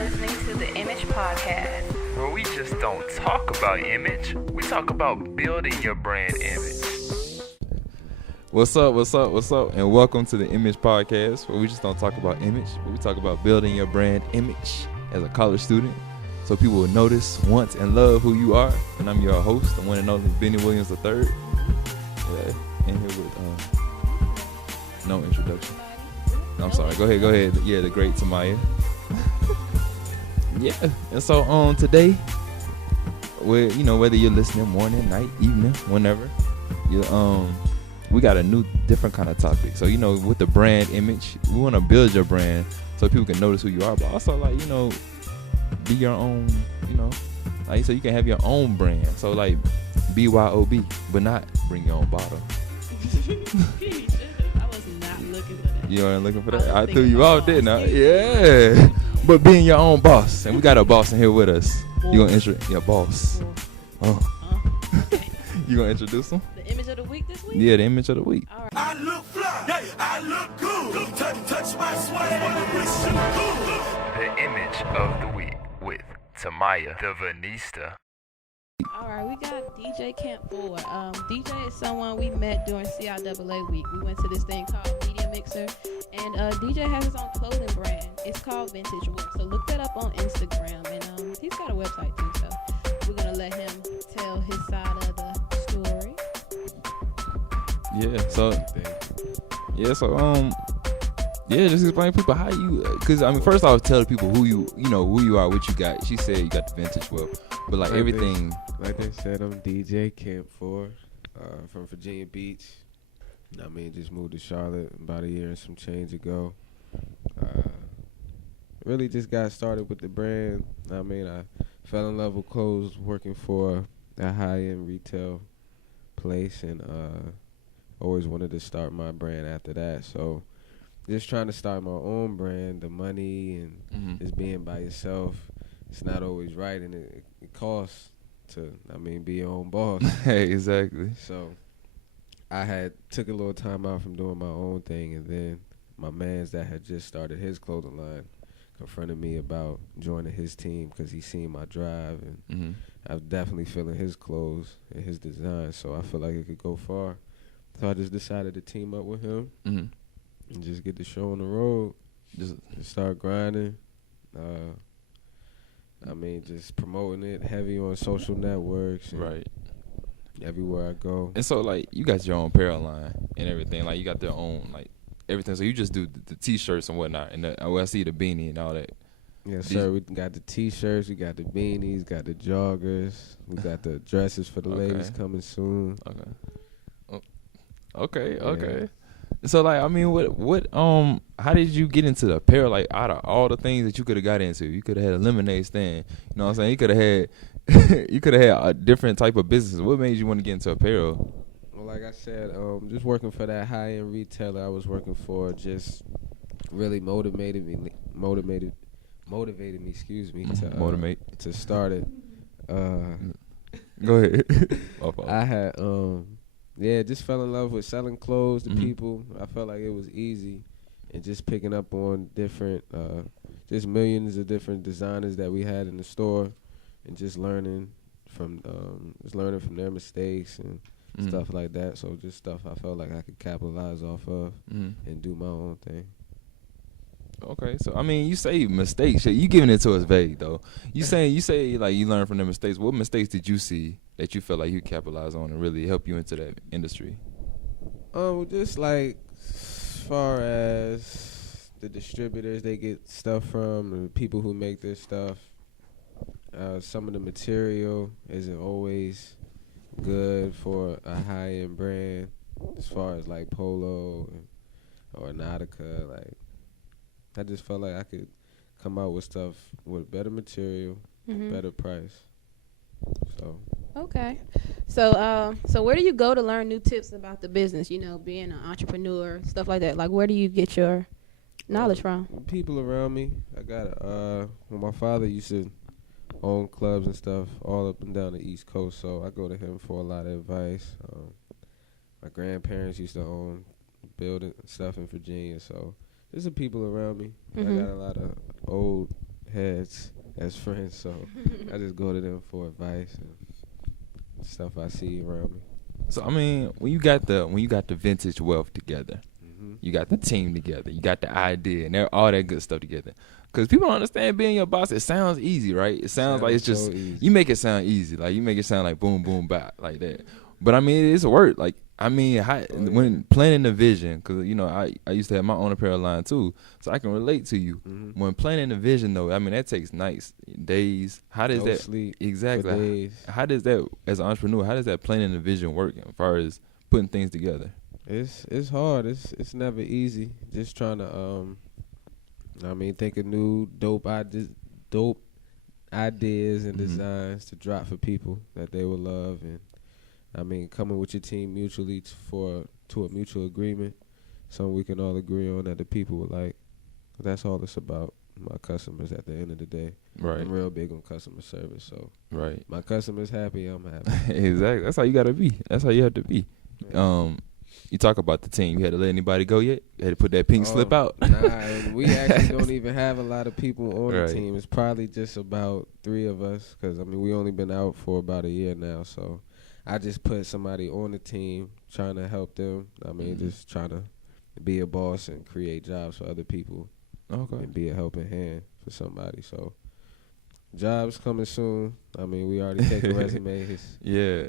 listening to the Image Podcast, where we just don't talk about image, we talk about building your brand image. What's up, and welcome to the Image Podcast, where we just don't talk about image, but we talk about building your brand image as a college student, so people will notice, want, and love who you are. And I'm your host, the one and only Benny Williams III. Yeah, and here with no introduction. I'm sorry. Go ahead. Yeah, the great Tamaya. Yeah, and so today, whether you're listening morning, night, evening, whenever, we got a new, different kind of topic. So with the brand image, we want to build your brand so people can notice who you are, but also be your own, so you can have your own brand. So BYOB, but not bring your own bottle. I was not looking for that. You weren't looking for that? I threw you off, didn't I? Yeah. But being your own boss. And we got a boss in here with us. You gonna introduce your boss? You gonna introduce him? The image of the week this week? Yeah, the image of the week. All right. I look fly, I look good. Touch my swag. The image of the week with Tamaya the Vanista. All right, we got DJ Camphor. DJ is someone we met during CIAA week. We went to this thing called Media Mixer, and DJ has his own clothing brand. It's called Vintage Wear. So look that up on Instagram, and he's got a website too. So we're gonna let him tell his side of the story. Just explain to people how you, because first I would tell people who you are, what you got. She said you got the vintage wear, but everything. Like they said, I'm DJ Camphor from Virginia Beach. Just moved to Charlotte about a year and some change ago. Really just got started with the brand. I fell in love with clothes working for a high-end retail place, and always wanted to start my brand after that. So just trying to start my own brand, the money and just being by yourself, it's not always right, and it costs to, be your own boss. Hey, exactly. So I took a little time out from doing my own thing, and then my mans that had just started his clothing line confronted me about joining his team because he seen my drive, and I was definitely feeling his clothes and his design, so I feel like it could go far. So I just decided to team up with him and just get the show on the road, just start grinding. Just promoting it heavy on social networks. Right. Everywhere I go. And so, you got your own apparel line and everything. You got their own, everything. So you just do the T-shirts and whatnot. And I see the beanie and all that. Yes, sir. We got the T-shirts. We got the beanies. Got the joggers. We got the dresses for the ladies coming soon. Okay. Yeah. So what how did you get into the apparel? Out of all the things that you could have got into, you could have had a lemonade stand. You know what I'm saying? You could have had a different type of business. What made you want to get into apparel? Well, like I said, just working for that high end retailer I was working for just really motivated me. Excuse me, to start it. Go ahead. I had just fell in love with selling clothes to people. I felt like it was easy, and just picking up on different, just millions of different designers that we had in the store, and just learning from their mistakes and stuff like that. So just stuff I felt like I could capitalize off of and do my own thing. Okay, so you say mistakes. You giving it to us vague though. You say you learn from the mistakes. What mistakes did you see that you felt like you capitalize on and really help you into that industry? Just as far as the distributors they get stuff from, the people who make their stuff. Some of the material isn't always good for a high-end brand, as far as Polo or Nautica. I just felt like I could come out with stuff with better material, better price. So. Okay. So where do you go to learn new tips about the business? Being an entrepreneur, stuff like that. Where do you get your knowledge from? People around me. I got my father used to own clubs and stuff all up and down the East Coast, so I go to him for a lot of advice. My grandparents used to own building stuff in Virginia, so there's some people around me. I got a lot of old heads as friends, so I just go to them for advice and stuff I see around me. So I mean, when you got the vintage wealth together, Mm-hmm. you got the team together, you got the idea, and all that good stuff together. Because people don't understand being your boss. It sounds easy, right? It sounds like it's just so easy. you make it sound easy, like you make it sound like boom, boom, bop, like that. But I mean, it's work. Like I mean, when planning the vision, because you know, I used to have my own apparel line too, so I can relate to you. Mm-hmm. When planning the vision, though, I mean that takes nights, days. How does No that sleep exactly? for days. How does that, as an entrepreneur, how does that planning the vision work as far as putting things together? It's hard. It's never easy. Just trying to think of new dope ideas and designs to drop for people that they will love, and I mean coming with your team mutually to a mutual agreement, something we can all agree on that the people would like. That's all it's about. My customers at the end of the day. Right. I'm real big on customer service, so Right. my customers happy, I'm happy. Exactly. That's how you gotta be. That's how you have to be. You talk about the team. You had to let anybody go yet? You had to put that pink slip out? Nah, and we actually don't even have a lot of people on Right. the team. It's probably just about 3 of us, because, I mean, we only been out for about a year now. So I just put somebody on the team trying to help them. I mean, just trying to be a boss and create jobs for other people. Okay. And be a helping hand for somebody. So jobs coming soon. I mean, we already taking resumes. Yeah.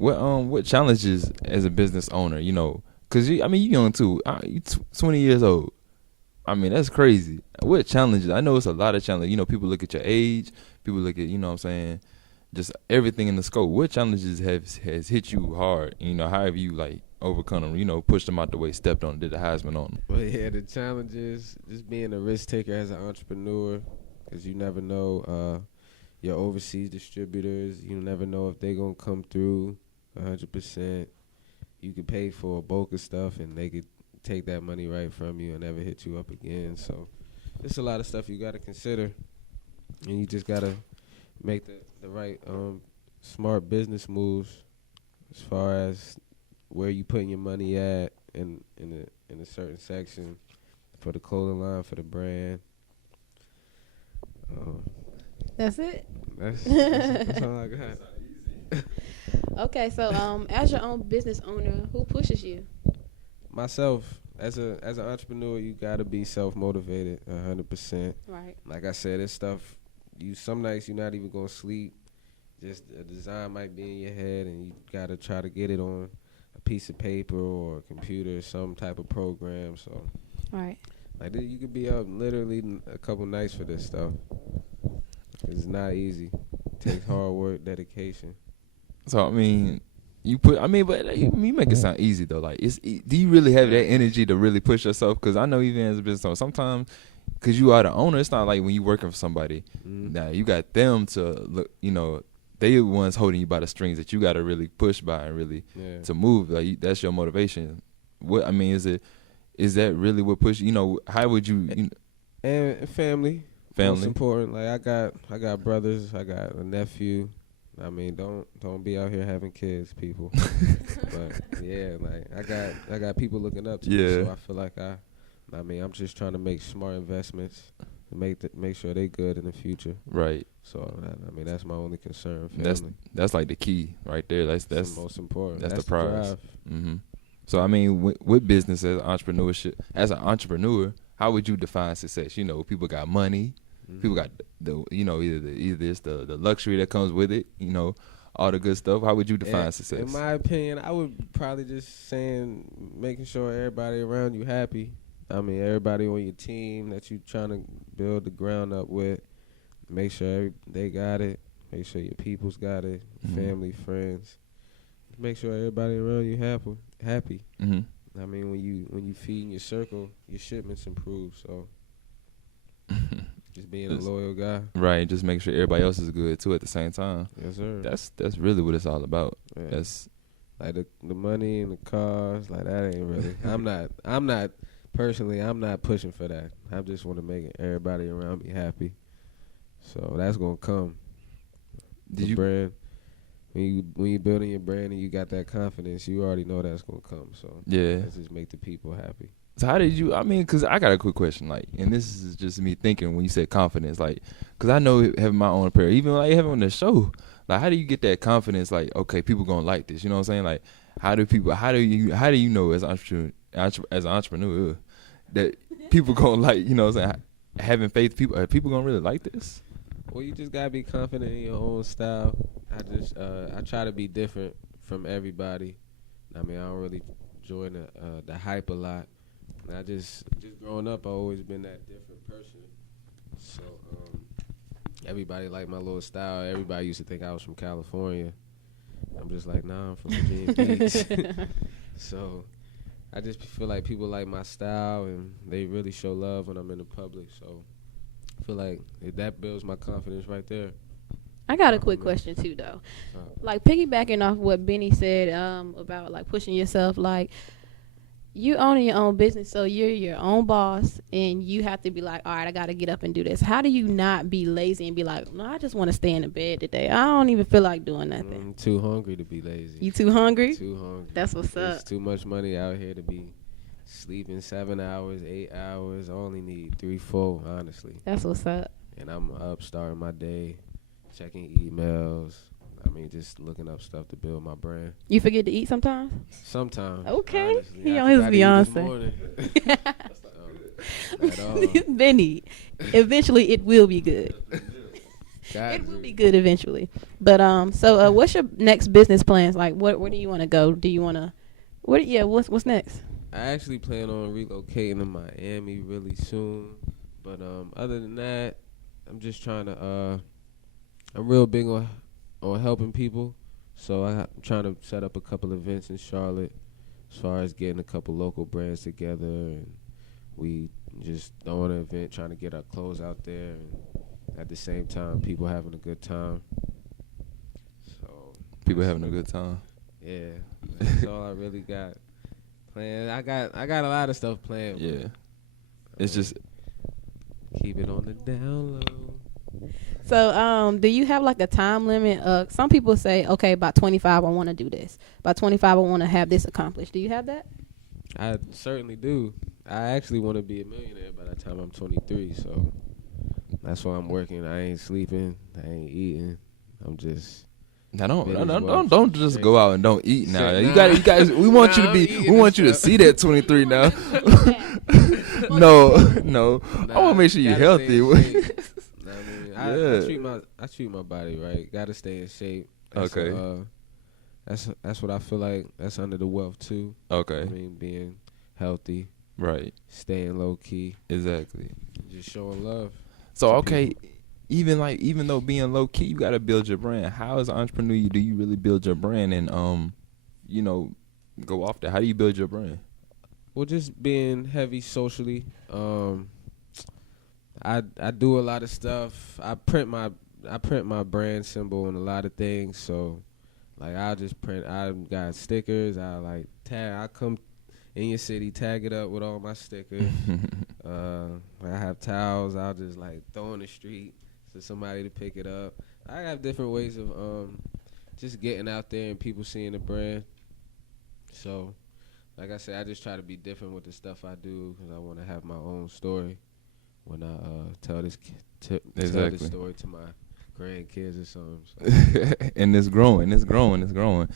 What challenges as a business owner, you know, because you young too. You 20 years old. I mean, that's crazy. What challenges? I know it's a lot of challenges. You know, people look at your age. People look at, you know what I'm saying, just everything in the scope. What challenges has hit you hard? You know, how have you, like, overcome them, you know, pushed them out the way, stepped on, did the Heisman on them? Well, yeah, the challenges, just being a risk taker as an entrepreneur, because you never know your overseas distributors. You never know if they're going to come through 100%. You could pay for a bulk of stuff, and they could take that money right from you and never hit you up again. So there's a lot of stuff you got to consider, and you just got to make the right smart business moves as far as where you putting your money at in a certain section for the clothing line, for the brand. That's it. That's all I got. Okay, so as your own business owner, who pushes you? Myself, as an entrepreneur, you gotta be self motivated 100%. Right. Like I said, this stuff. Some nights you're not even gonna sleep. Just a design might be in your head, and you gotta try to get it on a piece of paper or a computer, some type of program. So, Right. like you could be up literally a couple nights for this stuff. It's not easy. It takes hard work, dedication. So, I mean, but you make it sound easy, though. Like, do you really have that energy to really push yourself? Because I know even as a business owner, sometimes, because you are the owner, it's not like when you working for somebody. Now, you got them to look, you know, they the ones holding you by the strings that you got to really push by and really to move. Like, that's your motivation. What I mean, is that really what pushes, you know, how would you And family. Family. Most important. Like I got brothers, I got a nephew. I mean, don't be out here having kids, people. But yeah, like I got people looking up to me, so I feel like I'm just trying to make smart investments to make sure they good in the future. Right. So I mean, that's my only concern. Family. That's like the key right there. That's the most important. That's the prize. drive. Mm-hmm. So I mean, with business as an entrepreneur, how would you define success? You know, people got money. People got the you know, either it's the luxury that comes with it, you know, all the good stuff. How would you define success? In my opinion, I would probably just making sure everybody around you happy. I mean, everybody on your team that you trying to build the ground up with, make sure they got it. Make sure your people's got it, family, friends. Make sure everybody around you happy. I mean, when you feed in your circle, your shipments improve. So. Just being a loyal guy. Right, just make sure everybody else is good too at the same time. Yes, sir. That's really what it's all about. Yeah. That's like the money and the cars, like that ain't really. I'm not personally, I'm not pushing for that. I just want to make everybody around me happy. So that's gonna come. Brand, when you building your brand and you got that confidence, you already know that's gonna come. So yeah, let's just make the people happy. So how did you? I mean, cause I got a quick question, like, and this is just me thinking when you said confidence, like, cause I know having my own apparel, even like having on the show, like, how do you get that confidence? Like, okay, people gonna like this, you know what I'm saying? Like, how do you know as an entrepreneur that people gonna like, you know what I'm saying? Having faith, are people gonna really like this? Well, you just gotta be confident in your own style. I try to be different from everybody. I mean, I don't really join the hype a lot. I just growing up, I've always been that different person. So everybody liked my little style. Everybody used to think I was from California. I'm just like, nah, I'm from Virginia Beach. So I just feel like people like my style and they really show love when I'm in the public. So I feel like that builds my confidence right there. I got a quick question too, though. Like piggybacking off what Benny said about like pushing yourself, like you owning your own business, so you're your own boss, and you have to be like, all right, I got to get up and do this. How do you not be lazy and be like, no, I just want to stay in the bed today. I don't even feel like doing nothing. I'm too hungry to be lazy. You too hungry? Too hungry. That's what's There's up. too much money out here to be sleeping 7 hours, 8 hours. I only need 3, 4, honestly. That's what's up. And I'm up starting my day, checking emails. I mean, just looking up stuff to build my brand. You forget to eat sometimes? Sometimes. Okay. Honestly, He I on his forgot to eat Beyonce. this morning. Benny, eventually it will be good. It will be good eventually. But so what's your next business plans? Like, where do you want to go? Do you want to? What's next? I actually plan on relocating to Miami really soon. But other than that, I'm just trying to. I'm real big on helping people, so I'm trying to set up a couple events in Charlotte as far as getting a couple local brands together, and we just throwing an event, trying to get our clothes out there, and at the same time, people having a good time. So People having a good time. yeah, that's all I really got planned. I got a lot of stuff planned. Yeah, it's just Keep it on the down low. So do you have like a time limit? Some people say, okay, by 25 I want to do this. By 25 I want to have this accomplished. Do you have that? I certainly do. I actually want to be a millionaire by the time I'm 23, so that's why I'm working. I ain't sleeping. I ain't eating. I'm just. Now don't just go out and don't eat now. Nah. You guys. We want you to be. We want you to see that 23 now. No. I want to make sure you're healthy. I treat my body right. Got to stay in shape. Okay. That's what I feel like. That's under the wealth too. Okay. I mean, being healthy, Right. staying low key, Exactly. just showing love. So to okay, people. even though being low key, you gotta build your brand. How as an entrepreneur do you really build your brand and go off that? How do you build your brand? Well, just being heavy socially. I do a lot of stuff. I print my brand symbol on a lot of things. So, like, I'll just print. I got stickers. I like tag. I come in your city, tag it up with all my stickers. I have towels. I'll just like throw in the street for somebody to pick it up. I have different ways of just getting out there and people seeing the brand. So, like I said, I just try to be different with the stuff I do because I want to have my own story when I tell this story to my grandkids or something. So. And it's growing.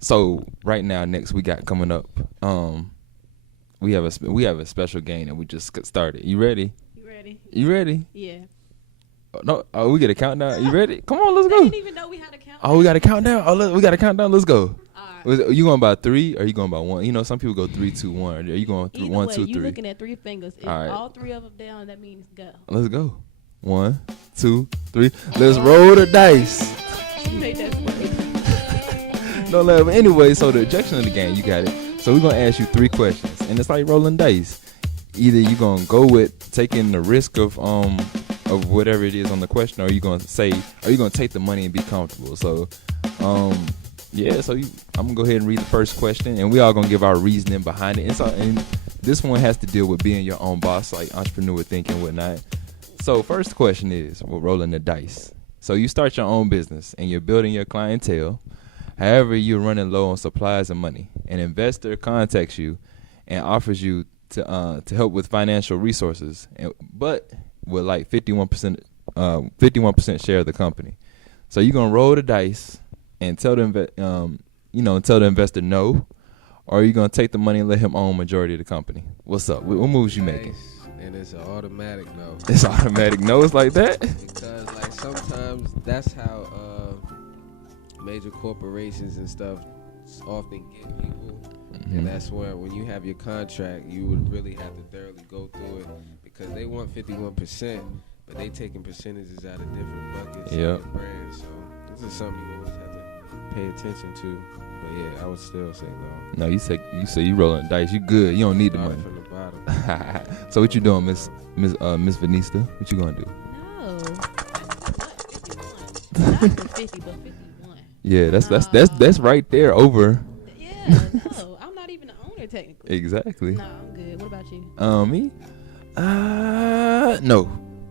So right now, next we got coming up. We have a special game that we just got started. You ready? You ready? Yeah. No. Oh, we get a countdown. You ready? Come on, let's I go. didn't even know we had a count. Oh, we got a countdown. We got a countdown. Let's go. All right. Are you going by 3 or are you going by 1? You know, some people go 3, 2, 1. Are you going Either 1, way, 2, you 3? looking at 3 fingers. If All right. all 3 of them down, that means go. Let's go. 1, 2, 3. Let's roll the dice. You made that funny. No love. Anyway, so the objection of the game, you got it. So we're gonna ask you 3 questions, and it's like rolling dice. Either you're gonna go with taking the risk of whatever it is on the question, or you gonna take the money and be comfortable. So, yeah. So I'm gonna go ahead and read the first question, and we all gonna give our reasoning behind it. And this one has to deal with being your own boss, like entrepreneur thinking and whatnot. So first question is, we're rolling the dice. So you start your own business and you're building your clientele. However, you're running low on supplies and money. An investor contacts you and offers you to help with financial resources, but with like 51% share of the company. So you're gonna roll the dice and tell the tell the investor no, or are you gonna take the money and let him own majority of the company? What's up? What moves you making? And it's an automatic no. It's automatic no. It's like that. Because like sometimes that's how major corporations and stuff often get people. And that's where when you have your contract, you would really have to thoroughly go through it, because they want 51%, but they taking percentages out of different buckets and brands. So this is something you always have to pay attention to. But yeah, I would still say no. No, you say you rolling the dice. You good. You don't need the money. From the bottom. So what you doing, Miss Vanista? What you gonna do? No. 51. Not for 50, but 51. Yeah, that's right there over. Yeah, no. I'm not even the owner technically. Exactly. No, I'm good. What about you? Me? No.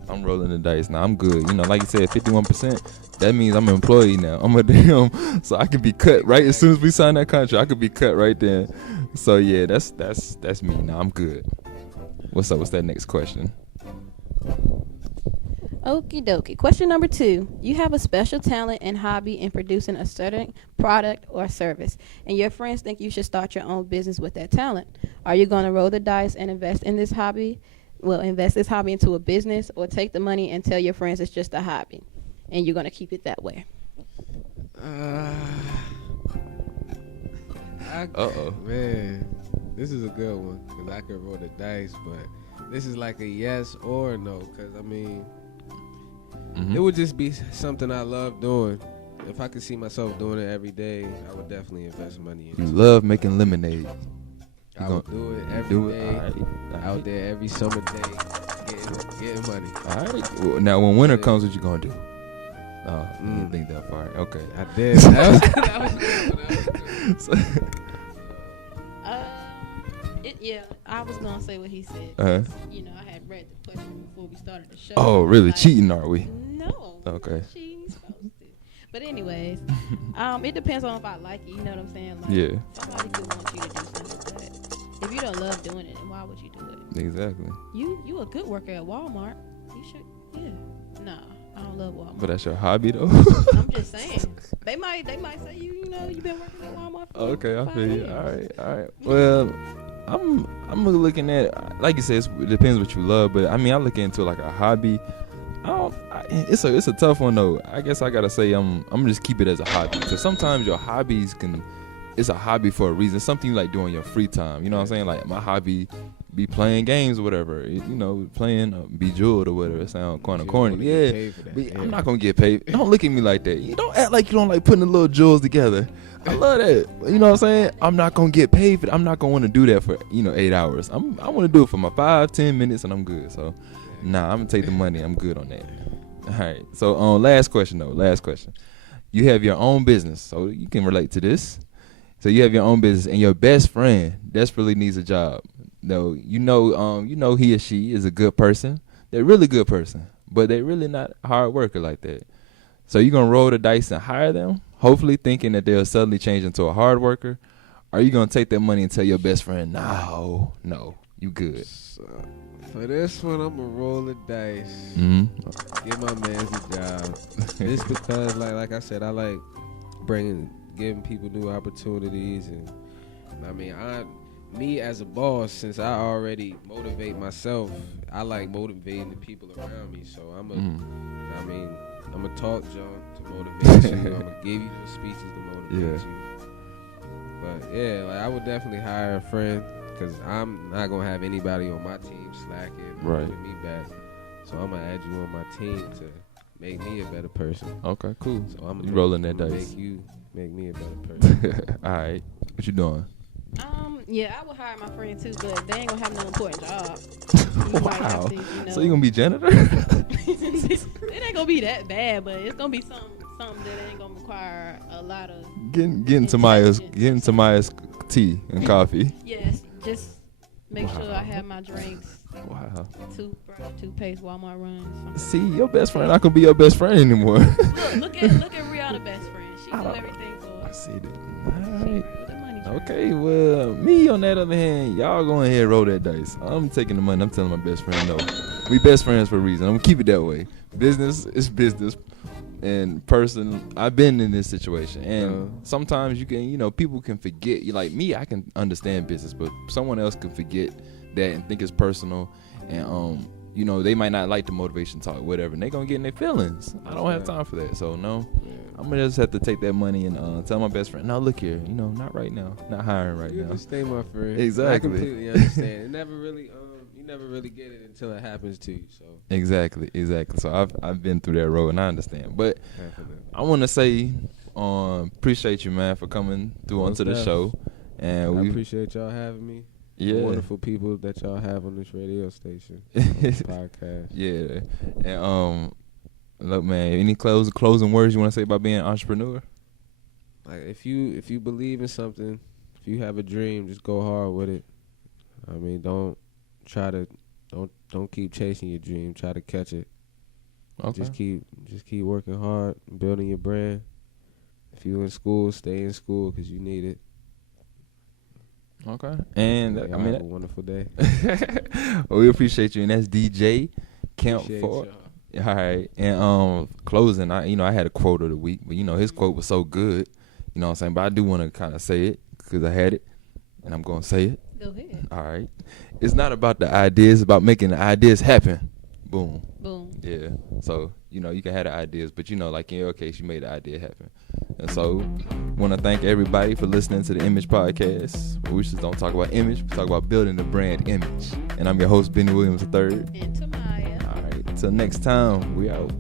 I'm rolling the dice now. I'm good. You know, like you said, 51%. That means I'm an employee now. I'm a damn. So I could be cut right as soon as we sign that contract. I could be cut right then. So yeah, that's me. Now I'm good. What's up? What's that next question? Okie dokie. Question number 2. You have a special talent and hobby in producing a certain product or service, and your friends think you should start your own business with that talent. Are you going to roll the dice and invest this hobby into a business, or take the money and tell your friends it's just a hobby and you're going to keep it that way? Man, this is a good one, because I could roll the dice, but this is like a yes or no, because I mean, it would just be something I love doing. If I could see myself doing it every day, I would definitely invest money in it. You love making lemonade. I would do it every day, all right. Out there every summer day, getting money. All right. Well, now, when winter comes, what you gonna do? Oh, you didn't think that far. Okay. I did. That was good. Yeah, I was gonna say what he said. You know, I had read the question before we started the show. Oh, really? Cheating, are we? No. Okay. She's supposed to. But anyways, it depends on if I like it. You know what I'm saying? Like, yeah. Somebody could want you to do something, but if you don't love doing it, then why would you do it? Exactly. You a good worker at Walmart. You should. Yeah. Nah, I don't love Walmart. But that's your hobby, though. I'm just saying. They might say you know you've been working at Walmart for okay, I 5 feel you. years. All right. Well, I'm looking at, like you said, it depends what you love, but I mean, I look into like a hobby. It's a tough one though. I guess I gotta say I'm just keep it as a hobby, because sometimes your hobbies it's a hobby for a reason. Something you like doing in your free time. You know what I'm saying? Like my hobby be playing games or whatever. Playing Bejeweled or whatever. It sounds kind of corny. Yeah. I'm not gonna get paid. Don't look at me like that. You don't act like you don't like putting the little jewels together. I love that. You know what I'm saying? I'm not gonna get paid for it. I'm not gonna want to do that for 8 hours. I want to do it for my 5-10 minutes and I'm good. So nah, I'm gonna take the money. I'm good on that. All right. So last question. You have your own business, so you can relate to this. So you have your own business, and your best friend desperately needs a job. No, you know he or she is a good person. They're a really good person, but they're really not a hard worker like that. So you're gonna roll the dice and hire them, hopefully thinking that they'll suddenly change into a hard worker. Or are you gonna take that money and tell your best friend, no, you good? So, for this one, I'm gonna roll the dice. Give my man a job. It's because, like I said, I like giving people new opportunities, and I mean, me as a boss, since I already motivate myself, I like motivating the people around me. So I'm gonna talk, John, to motivate you. I'm gonna give you the speeches to motivate you. But yeah, like I would definitely hire a friend, because I'm not gonna have anybody on my team slacking or putting me back. So I'm gonna add you on my team to make me a better person. Okay, cool. So I'm rolling that dice. Make me a better person. All right, what you doing? Yeah, I would hire my friend too, but they ain't gonna have no important job. Wow. So you gonna be janitor? It ain't gonna be that bad, but it's gonna be something that ain't gonna require a lot of getting Tamaya's tea and coffee. Yes, just make sure I have my drinks. Wow. Toothpaste, Walmart runs. See, your best friend not gonna be your best friend anymore. Look at Rihanna's best friend. She do everything for us. I see that. All right. Okay, well, me on that other hand, y'all go ahead and roll that dice. I'm taking the money. I'm telling my best friend no. We best friends for a reason. I'm gonna keep it that way. Business is business. And person, I've been in this situation, and sometimes you can, you know, people can forget. You like me, I can understand business, but someone else can forget that and think it's personal, and you know, they might not like the motivation talk, whatever, and they gonna get in their feelings. I don't have time for that, so no, I'm gonna just have to take that money and tell my best friend, no, look here, you know, not right now, not hiring right You now. understand, my friend. Exactly. I completely understand. It never really, you never really get it until it happens to you. So Exactly. So I've been through that road and I understand. But definitely. I want to say, appreciate you, man, for coming through Most onto the def. show, and I we appreciate y'all having me. yeah, The wonderful people that y'all have on this radio station, on this podcast. yeah, and look, man, any closing words you want to say about being an entrepreneur? Like if you believe in something, if you have a dream, just go hard with it. I mean, don't keep chasing your dream. Try to catch it. Okay. Just keep working hard, building your brand. If you in school, stay in school because you need it. Okay. And Y'all I mean, have a wonderful day. well, we appreciate you, and that's DJ Appreciate Camphor. y'all. All right, and closing, I had a quote of the week, but his quote was so good, you know what I'm saying. But I do want to kind of say it because I had it, and I'm gonna say it. Go ahead. All right, it's not about the ideas, it's about making the ideas happen. Boom. Boom. Yeah. So you can have the ideas, but like in your case, you made the idea happen. And so, want to thank everybody for listening to the Image Podcast. Where we just don't talk about image, we talk about building the brand image. And I'm your host, Benny Williams III. And Tamaya. All right. Until next time, we out.